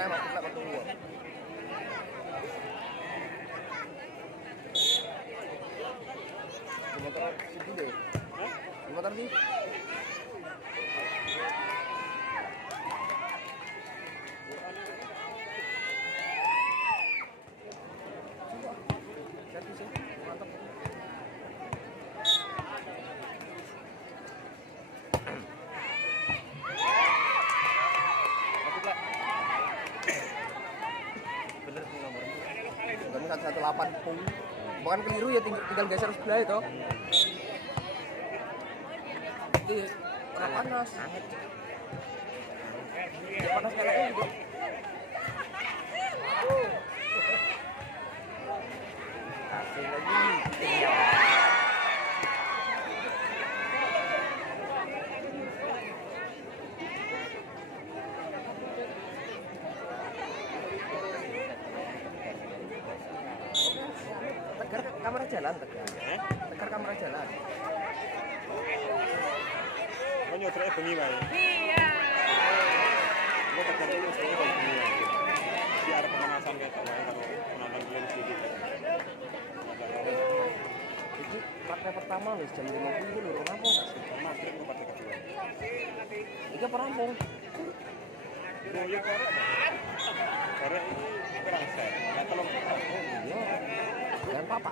tengah masuk lah betul. Motor situ deh. Motor sih. Bener sih nomornya. Kami 118 pung. Bukan keliru ya, tinggal geser sebelah itu. Orang panas. Ya panas kayak gitu. Kasih lagi. Tegar kamera jalan, tegar. Tegar kamera jalan. Kau nyotrek bengi wae. Iya. Kau tegar dulu sebenarnya kalau bengi wae. Di arah pemanasan kayak tak wae kalau penonton film sedikit. Ini partai pertama loh, jam 50 itu lho, rampung gak sih? Sama trip ke partai kedua. Ini apa rampung? Oh iya korek. Korek ini kurang set. Enggak tolong kita. Iya. Dan papa.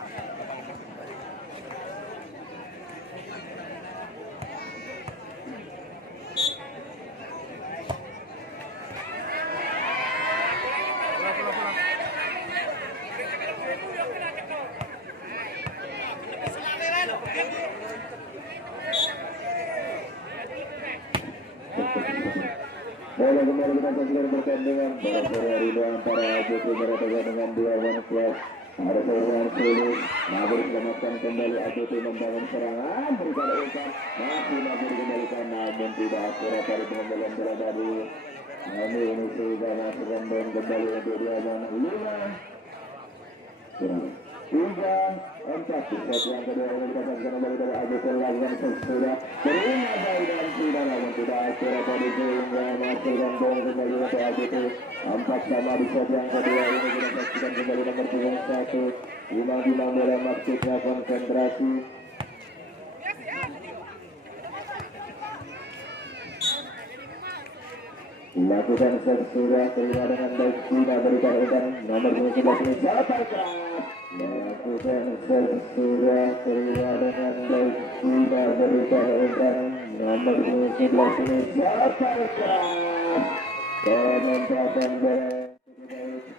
Bola kembali kita saksikan pertandingan pada sore hari ini antara ABT berhadapan dengan Dewan Club. Ada serangan sulit, namun diselamatkan kembali ABT membangun serangan, berikan umpan, masih dikembalikan namun tidak akurat dari pengembalian bola tadi. Ini sudah masukkan dan kembali untuk Dewan 5-4 di set yang kedua ini kita saksikan kembali dari ABT lakukan sesudah terima baik dan tidak namun tidak akurat tadi sehingga masukkan bola kembali untuk ABT 4-sama di set yang kedua ini kita saksikan kembali nomor 1 Imam bola maksudnya konsentrasi. Lakukan sesudah terima dengan baik tidak berikan umpan nomor 11 ini sampai keras. Lakukan sesudah terima dengan baik tidak berikan umpan nomor 11 ini sampai keras. Penempatan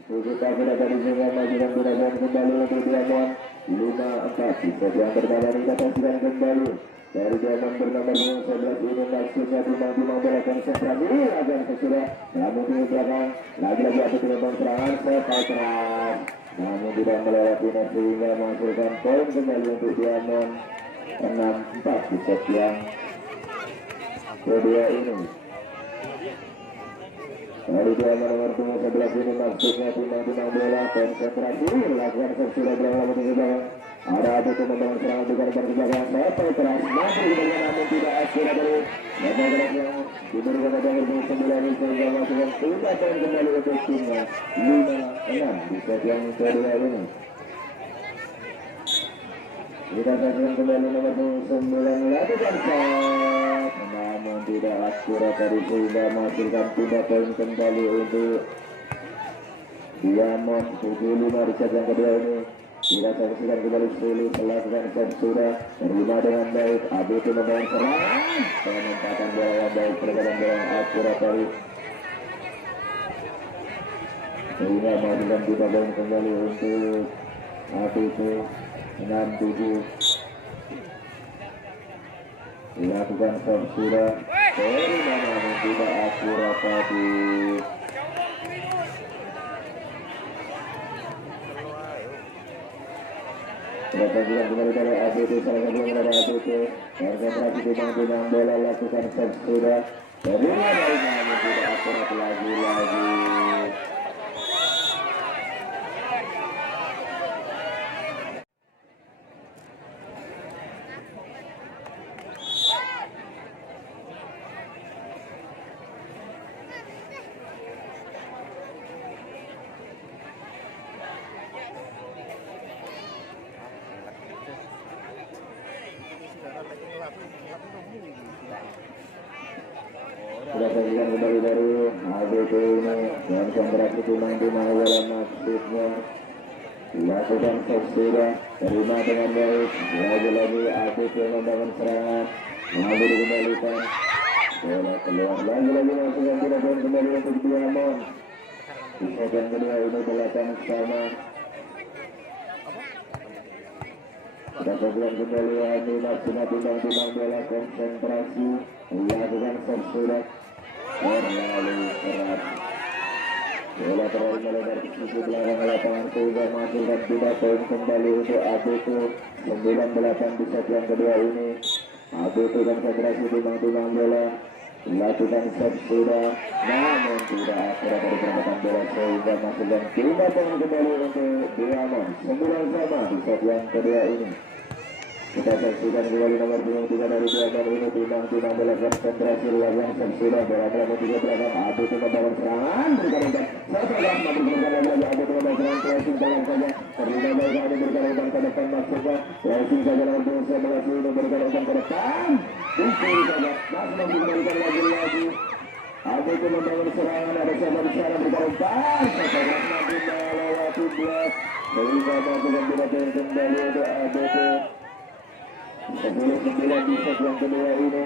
kita sudah dari sini majukan gunakan kembali untuk Diamond 5-4 di set yang pertama kita saksikan kembali dari Diamond bernama 11 ini maksudnya timang-timang bola konsentrasi akan sesudah namun di belakang lagi-lagi ada timang serangan sepak keras namun tidak melewati sehingga menghasilkan poin kembali untuk Diamond 6-4 di set yang kedua ini. Dari Diamond nomor 11 ini maksudnya timang-timang bola konsentrasi lakukan sesudah belakang di belakang. Ada ABT membangun serangan juga di belakang sampai keras mampu diberikan namun tidak akurat dari lepas yang diberikan pada nomor 9 ini sehingga masukkan sudah poin kembali untuk timnya 5-6 di set yang kedua ini. Kita saksikan kembali nomor 9 lakukan shot namun tidak akurat dari sehingga menghasilkan 3 poin kembali untuk Diamond 75 di set yang kedua ini. Kita saksikan kembali sulit melakukan set sudah terima dengan baik ABT membangun serangan penempatan bola yang baik pergerakan bola yang akurat dari sehingga menghasilkan 3 poin kembali untuk ABT 67. Dilakukan set sudah terima namun tidak akurat tadi. Kita juga kembali dari ABT salah satu dari ABT konsentrasi timang-timang bola lakukan set sudah terima dari namun tidak akurat lagi-lagi. sudah sajikan kembali dari ABT ini dan kontraksi timang-timang bola maksudnya dilakukan sudah terima dengan baik. Lagi-lagi ABT membangun serangan mampu dikembalikan bola keluar lagi-lagi masukkan tidak poin kembali untuk Diamond. Di second kedua ini belakang sama sudah sebulan kembali ini maksudnya timbang-timbang bola konsentrasi dilakukan sudah terlalu keras bola terlalu melebar ke sisi belakang lapangan sehingga menghasilkan 3 poin kembali untuk ABT 9-8 di set yang kedua ini. ABT konsentrasi timbang-timbang bola dilakukan sudah namun tidak akurat dari perempatan bola sehingga menghasilkan 5 poin kembali untuk Diamond 9-sama di set yang kedua ini. Kita saksikan kembali nomor 23 dari Diamond ini timbang-timbang bola konsentrasi lakukan sudah bola berada di belakang ABT membangun serangan berikan umpan setelah mampu berikan lagi ABT membangun serangan pressing jalan saja terlibat baik ini berikan umpan ke depan maksudnya pressing saja nomor 11 ini berikan umpan ke depan dikiri saja masih mampu berikan lagi ABT membangun serangan ada siapa di sana berikan umpan setelah mampu melewati blok sehingga masukkan 3 poin kembali untuk ABT 10-9 di set yang kedua ini.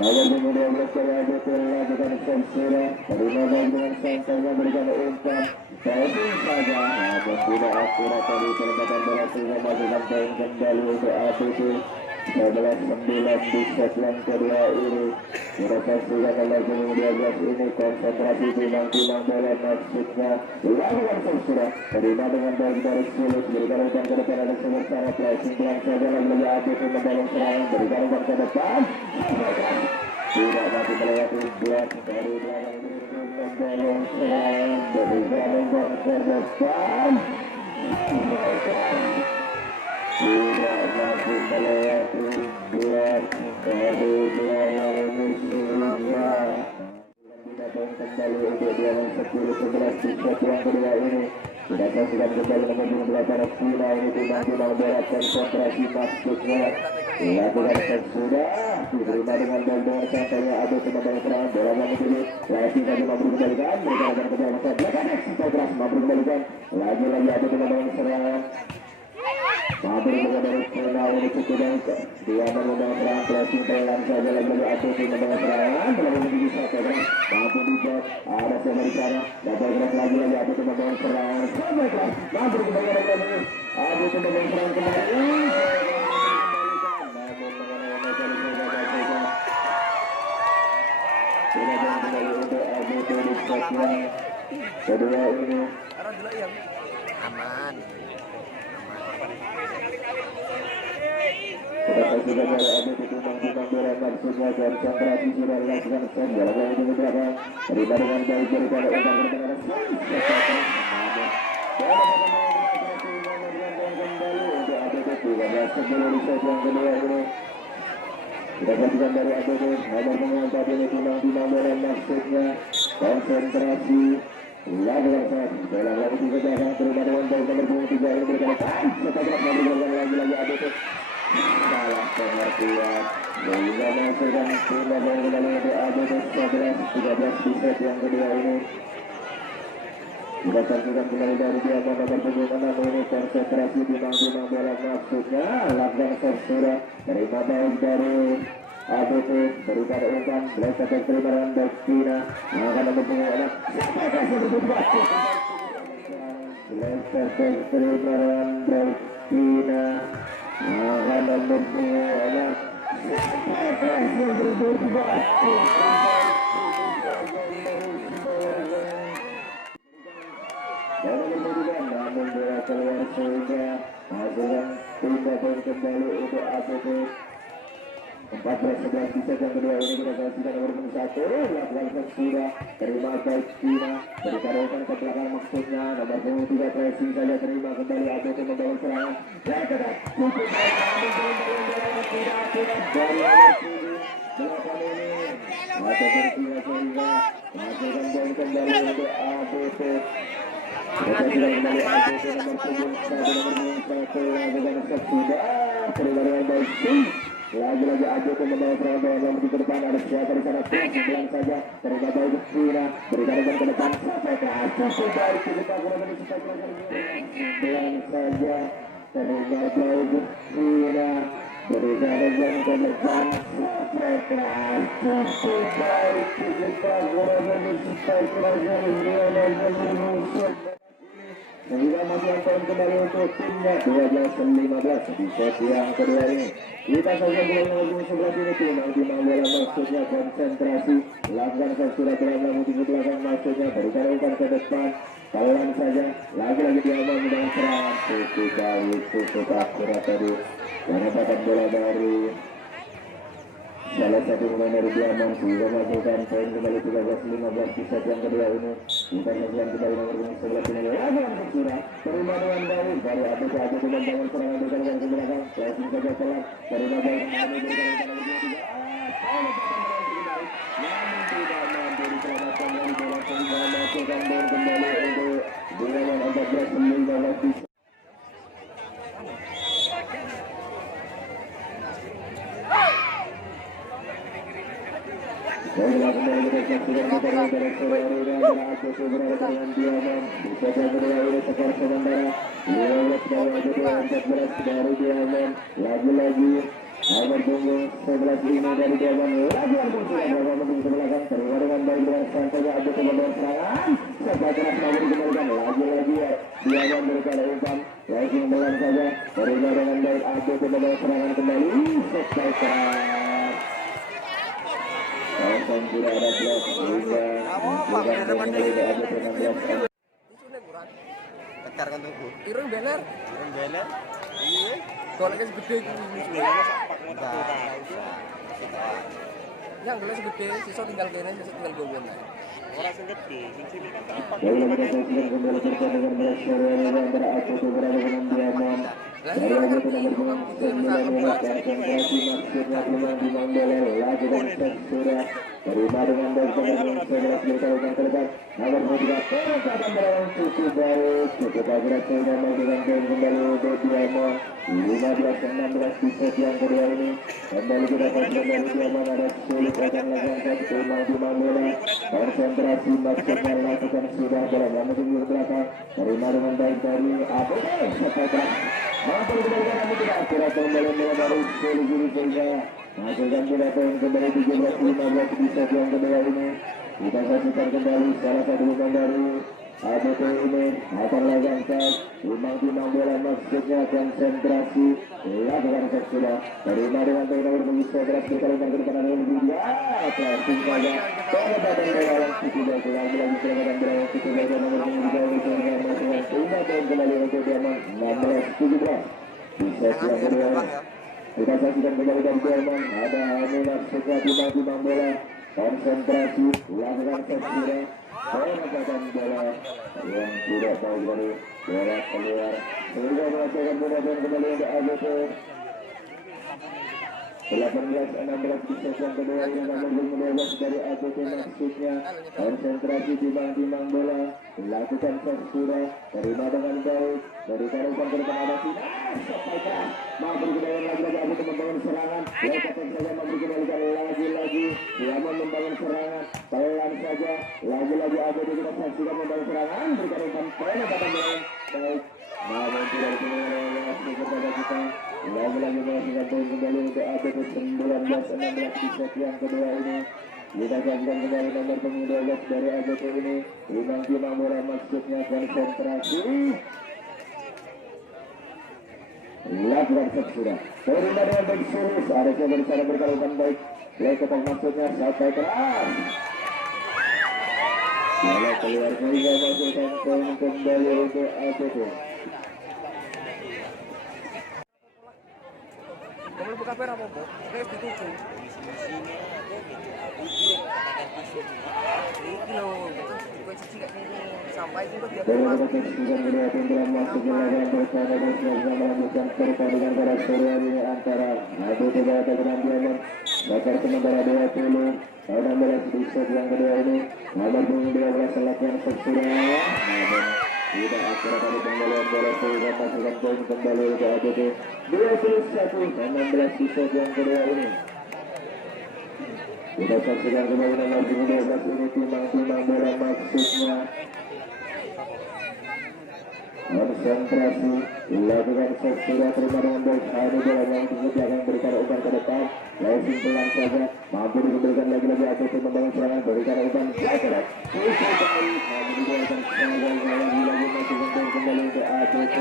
Nomor 12 dari ABT melakukan sudah terima baik dengan santai memberikan umpan passing saja namun tidak akurat dari perempatan bola sehingga masukkan poin kembali untuk ABT 11-9 di set yang kedua ini. Kita saksikan nomor 12 ini konsentrasi timbang-timbang bola maksudnya lakukan sudah terima dengan baik dari sulit berikan umpan ke depan ada sebut sana pressing pelan saja lagi ABT membangun serangan berikan umpan ke depan tidak mampu melewati blok dari belakang membangun serangan berikan umpan ke depan tidak mampu melewati blok dari belakang musuhnya. Tidak poin kembali untuk Diamond 10-11 di set yang kedua ini. Kita saksikan kembali nomor 12 Cina ini timbang-timbang bola konsentrasi maksudnya lakukan sudah diterima dengan baik dengan santainya ABT membangun serangan bola mampu dulu pressing saja mampu dikembalikan berikan umpan ke dalam set belakang ekstra keras mampu dikembalikan lagi-lagi ABT membangun serangan mampu dikembalikan dari Cina ini cukup baik Diamond membangun serangan pressing pelan saja lagi-lagi ABT membangun serangan bola mampu dikembalikan mampu dijawab ada siapa di sana dapat keras lagi-lagi ABT membangun serangan sampai keras mampu dikembalikan lagi ABT membangun serangan kembali kedua ini Arah dulu yang aman. kita saksikan dari ABT timbang-timbang bola maksudnya konsentrasi sudah dilakukan bola yang di belakang terima dengan baik berikan umpan ke depan kembali untuk ABT 13 di set yang kedua ini. Kita saksikan dari ABT nomor pengangkat ini timbang-timbang bola maksudnya konsentrasi lakukan saat bola lagi di belakang terima dengan baik nomor 23 ini berikan umpan setelah memberikan lagi ABT salah pengertian sehingga masukkan tindak kembali untuk ABT 11-13 di set yang kedua ini. Kita saksikan kembali dari Diamond nomor 76 ini konsentrasi timbang-timbang bola maksudnya lakukan sudah terima baik dari ABT berikan umpan Blaster terima dengan baik Cina akan mempunyai anak Blaster terima dengan baik Cina akan mempunyai anak namun bola keluar sehingga hasilkan 3 poin kembali untuk ABT 14-11 di set yang kedua ini. Kita saksikan nomor 1 lakukan sudah terima baik Cina berikan umpan ke belakang maksudnya nomor 23 pressing saja terima kembali ABT membangun serangan dan ketat tutup belakang ini atau berpindah sehingga masukkan poin kembali untuk ABT. Kita sudah kembali ABT nomor 1 lakukan sudah terima dengan baik Lagi-lagi Ajo membawa serangan bola menuju ke depan. Ada siapa di sana? Bilang saja terima baik Cina berikan ke depan sampai ke atas baik kita kurang bilang saja terima baik Cina berikan ke depan sampai ke atas baik kita kurang sehingga masih poin kembali untuk timnya 12-15 di set yang kedua ini. Kita saja mulai menghubungi sebelah sini timang bola maksudnya konsentrasi lakukan sudah berlaku di belakang maksudnya berikan umpan ke depan kawan saja lagi-lagi dia mau dengan serangan cukup akurat tadi penempatan bola dari salah satu pemain dari Diamond sudah melakukan poin kembali 13-15 di set yang kedua ini. Kita saksikan kembali nomor 11 ini lawan Persira terima dengan baik dari APK dengan bangun serangan berikan ke belakang closing saja pelan terima baik namun tidak mampu diselamatkan dari bola sehingga melakukan poin kembali untuk Diamond 14-15 di Baiklah kembali kita saksikan pertandingan antara Persero dan ACC berada dengan Diamond. Di set yang kedua ini skor sementara 15-14 dari Diamond. Lagi-lagi nomor punggung 11 ini dari Diamond. Lagi-lagi sudah berapa menuju ke belakang terima dengan baik dengan santai ACC membawa serangan. Sepak keras namun dikembalikan lagi-lagi Diamond berikan umpan. Langsung belang saja terima dengan baik ACC membawa serangan kembali. Sepak keras. Kawasan tidak ada blok sehingga Tekar kan tuh. Irung bener. Bener. Iya. Golnya segede itu. Yang gelas segede, sisa tinggal kene, sisa tinggal gowen. Orang sing gede, sing sini kan tempat. Lalu kita saksikan kembali pertandingan Persero antara ACC berada dengan Diamond. Dari ACC nomor 9 konsentrasi maksudnya timang bola lakukan set sudah terima dengan baik nomor 11 berkali ke depan nomor 3 penempatan bola cukup baik cukup akurat sehingga melakukan poin kembali untuk Diamond 15-16 di set yang kedua ini. Kembali kita saksikan dari Diamond ada sulit akan melakukan timang bola konsentrasi maksudnya lakukan sudah bola menuju ke belakang terima dengan baik dari APK sepak mampu dikembalikan namun tidak akurat kembali bola dari Suli sehingga menghasilkan bola poin kembali 17-15 di set yang kedua ini. Kita saksikan kembali salah satu pemain dari ABT ini akan lakukan set timang bola maksudnya konsentrasi lakukan set sudah terima dengan poin nomor 11 berkali ke depan yang lebih closing saja penempatan bola yang cukup baik lagi penempatan bola yang cukup baik nomor 3 sehingga melakukan poin kembali untuk Diamond 16-17 di set yang kedua ini. Kita saksikan kembali dari Diamond ada Aminat setelah timang bola konsentrasi lakukan set sudah penempatan bola yang tidak baik dari bola keluar sehingga melakukan bola dan kembali untuk ABT 18-16 di set yang kedua ini nomor 15 dari ABT maksudnya konsentrasi timang bola lakukan set sudah terima dengan baik dari taruhan ke depan ada Tina sampaikan mau berkembang lagi-lagi ABT membangun serangan lewatkan saja mau berkembalikan lagi-lagi Diamond membangun serangan pelan saja lagi-lagi ABT kita saksikan membangun serangan berikan umpan penempatan bola baik namun tidak dikembalikan kepada kita lagi-lagi melakukan poin kembali untuk ABT 19-16 di set yang kedua ini. Kita saksikan kembali nomor punggung 12 dari ABT ini timang bola maksudnya konsentrasi lakukan set sudah terima dengan baik serius ada coba di sana berkali-kali baik lakukan maksudnya sampai keras bola keluar sehingga masukkan poin kembali untuk ABT. Kalau buka pera apa? Kayak ditutup. Ini loh, bukan cici kayak gini. Sampai juga dia keluar. Kita saksikan kedua tim telah masuk lawan bersama dan sudah melanjutkan pertandingan pada sore hari ini antara ABT Batam dengan Diamond. Bakar sementara 20 16 di set yang kedua ini. Nomor punggung 12 latihan set sudah. Tidak akhir dari pembelian bola sehingga masukkan poin kembali ke ABT 21-16 di set yang kedua ini. Kita saksikan kembali nomor 12 ini timang-timang bola maksudnya konsentrasi dilakukan sudah terima dengan baik. Ada bola yang tinggi belakang berikan umpan ke depan, langsung pelan saja mampu diberikan lagi-lagi ABT membangun serangan berikan umpan jarak usai kembali mampu diberikan serangan lagi-lagi masukkan poin kembali ke ABT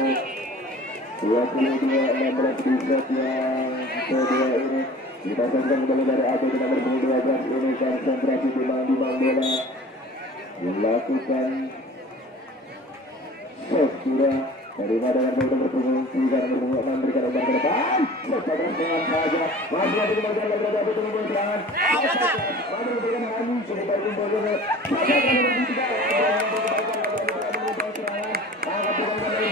22-16 di set yang kedua ini. Kita saksikan kembali dari ABT nomor 12 ini konsentrasi timang-timang bola dilakukan sudah terima dengan bola berpunggung 3 nomor 6 berikan umpan ke depan sepadan dengan saja masih lagi kembali lagi ABT membangun serangan mampu diberikan lagi cukup baik umpan ke depan nomor 3 serangan angkat dengan nomor 3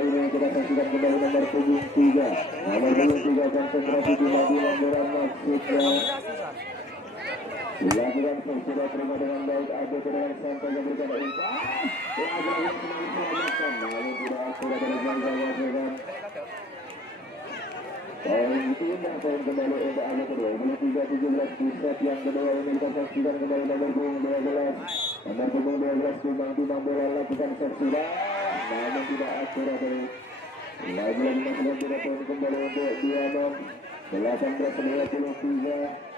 ini kita saksikan kembali nomor punggung 3 konsentrasi timang-timang bola maksudnya dilakukan sudah terima dengan baik ABT dengan sampai memberikan umpan lagi-lagi selamatkan namun tidak sudah terjaga dengan poin pindah poin kembali untuk ABT 23-17 di set yang kedua ini kita saksikan kembali nomor punggung 12 timang-timang bola lakukan sudah namun tidak akurat dari lagi-lagi masukkan tidak poin kembali untuk Diamond 18-23.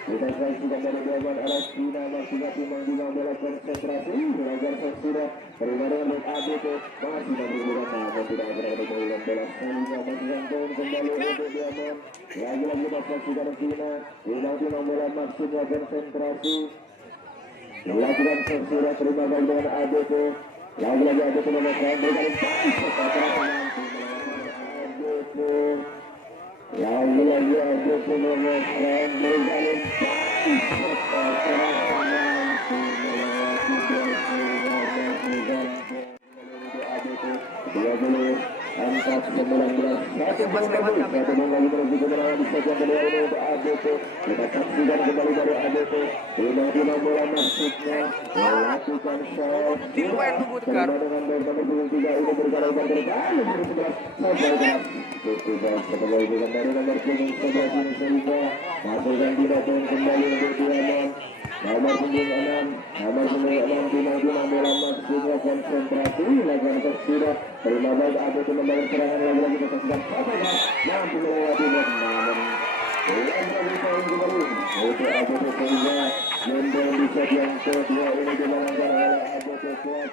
Kita saksikan dari Diamond arah Cina masih timang-timang bola konsentrasi belajar sudah terima dengan ABT masih memberikan namun tidak akurat dari bola sehingga masukkan poin kembali untuk Diamond lagi-lagi kita saksikan Cina timang-timang bola maksudnya konsentrasi dilakukan sudah terima dengan ABT lagi-lagi ABT nomor 3 berikan lagi-lagi ABT nomor 3 berikan angkat 19 satu bola lagi menuju kemenangan di set yang kedua ini untuk ABT. Kita saksikan kembali dari ABT timang-timang bola maksudnya melakukan shot terima dengan nomor punggung 3 ini berikan umpan ke depan nomor 11 sampai keras tugas kembali dengan dari nomor punggung 11 ini sehingga masukkan tidak poin kembali untuk Diamond nomor punggung 6 timang-timang bola maksudnya konsentrasi lakukan sudah terima baik ABT membangun serangan lagi-lagi kita saksikan mampu melewati namun lagi poin kembali untuk ABT sehingga menang di set yang kedua ini dimenangkan oleh ABT Club